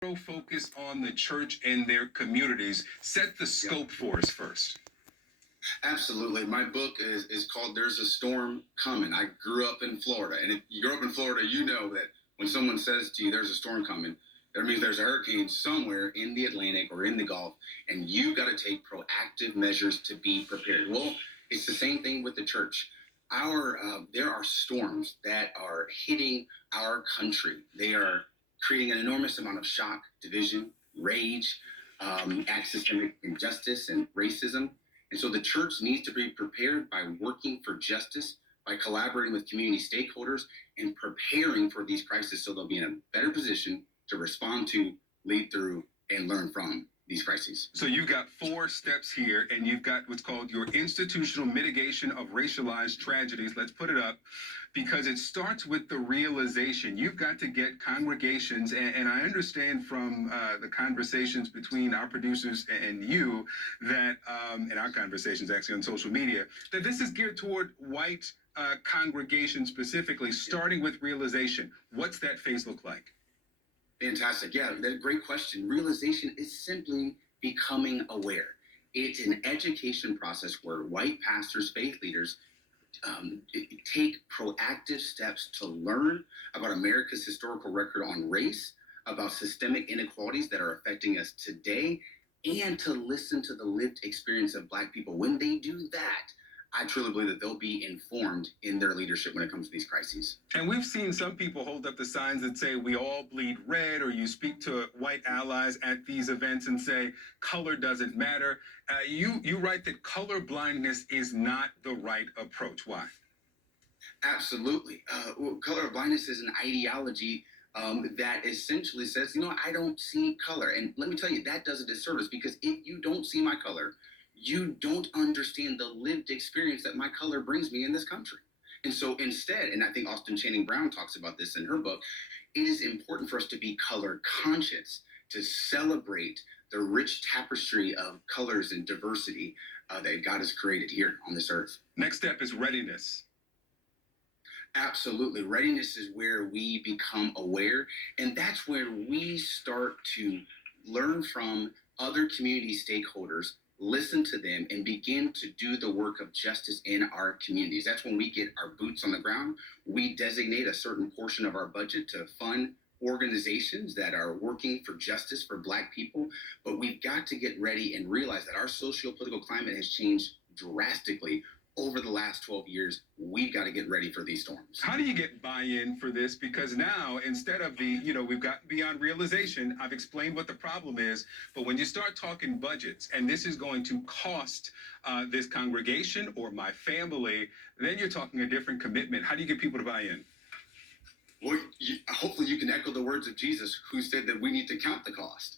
Focus on the church and their communities. Set the scope for us first. Absolutely. My book is called There's a Storm Coming. I grew up in Florida. And if you grew up in Florida, you know that when someone says to you, there's a storm coming, that means there's a hurricane somewhere in the Atlantic or in the Gulf, and you've got to take proactive measures to be prepared. Well, it's the same thing with the church. There are storms that are hitting our country. They are creating an enormous amount of shock, division, rage, systemic injustice, and racism. And so the church needs to be prepared by working for justice, by collaborating with community stakeholders, and preparing for these crises so they'll be in a better position to respond to, lead through, and learn from these crises. So you've got 4 steps here, and you've got what's called your institutional mitigation of racialized tragedies. Let's put it up, because it starts with the realization. You've got to get congregations, and I understand from the conversations between our producers and you that, and our conversations actually on social media, that this is geared toward white congregations specifically, starting with realization. What's that phase look like? Fantastic. Yeah, that's a great question. Realization is simply becoming aware. It's an education process where white pastors, faith leaders, take proactive steps to learn about America's historical record on race, about systemic inequalities that are affecting us today, and to listen to the lived experience of Black people. When they do that, I truly believe that they'll be informed in their leadership when it comes to these crises. And we've seen some people hold up the signs that say we all bleed red, or you speak to white allies at these events and say color doesn't matter. You write that color blindness is not the right approach. Why? Absolutely. Color blindness is an ideology that essentially says, I don't see color. And let me tell you, that does a disservice, because if you don't see my color, you don't understand the lived experience that my color brings me in this country. And so instead, and I think Austin Channing Brown talks about this in her book, it is important for us to be color conscious, to celebrate the rich tapestry of colors and diversity that God has created here on this earth. Next step is readiness. Absolutely. Readiness is where we become aware, and that's where we start to learn from other community stakeholders, listen to them, and begin to do the work of justice in our communities. That's when we get our boots on the ground. We designate a certain portion of our budget to fund organizations that are working for justice for Black people. But we've got to get ready and realize that our socio-political climate has changed drastically over the last 12 years. We've got to get ready for these storms. How do you get buy-in for this? Because now, instead of we've gotten beyond realization, I've explained what the problem is, but when you start talking budgets, and this is going to cost this congregation or my family, then you're talking a different commitment. How do you get people to buy in? Well, hopefully you can echo the words of Jesus, who said that we need to count the cost.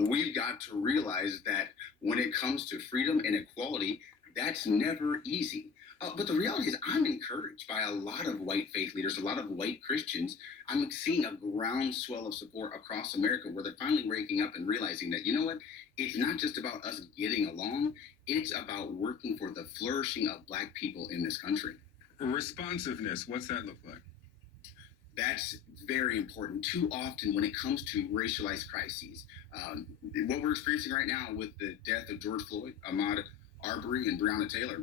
We've got to realize that when it comes to freedom and equality, that's never easy. But the reality is, I'm encouraged by a lot of white faith leaders, a lot of white Christians. I'm seeing a groundswell of support across America where they're finally waking up and realizing that, it's not just about us getting along. It's about working for the flourishing of Black people in this country. Responsiveness, what's that look like? That's very important. Too often when it comes to racialized crises, what we're experiencing right now with the death of George Floyd, Ahmaud Arbery, and Breonna Taylor,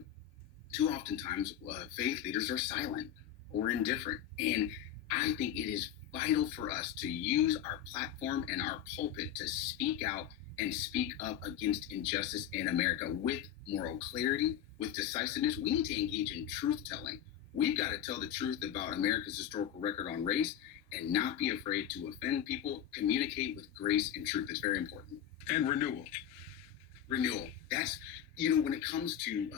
too oftentimes faith leaders are silent or indifferent. And I think it is vital for us to use our platform and our pulpit to speak out and speak up against injustice in America with moral clarity, with decisiveness. We need to engage in truth-telling. We've got to tell the truth about America's historical record on race and not be afraid to offend people, communicate with grace and truth. It's very important. And renewal. That's, when it comes to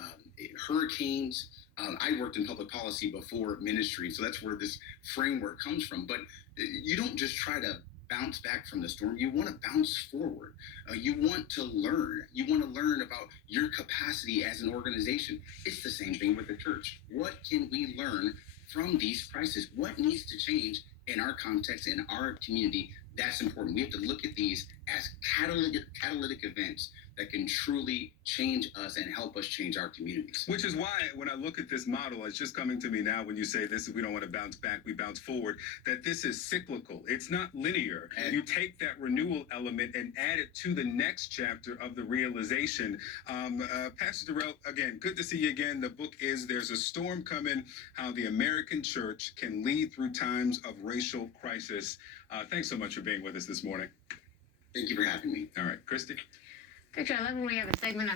hurricanes, I worked in public policy before ministry, so that's where this framework comes from. But you don't just try to bounce back from the storm. You want to bounce forward. You want to learn. You want to learn about your capacity as an organization. It's the same thing with the church. What can we learn from these crises? What needs to change in our context, in our community? That's important. We have to look at these as catalytic events that can truly change us and help us change our communities. Which is why when I look at this model, it's just coming to me now when you say this, we don't want to bounce back, we bounce forward, that this is cyclical. It's not linear. And you take that renewal element and add it to the next chapter of the realization. Pastor Darrell, again, good to see you again. The book is There's a Storm Coming, How the American Church Can Lead Through Times of Racial Crisis. Thanks so much for being with us this morning. Thank you for having me. All right, Christy. Victor, I love when we have a segment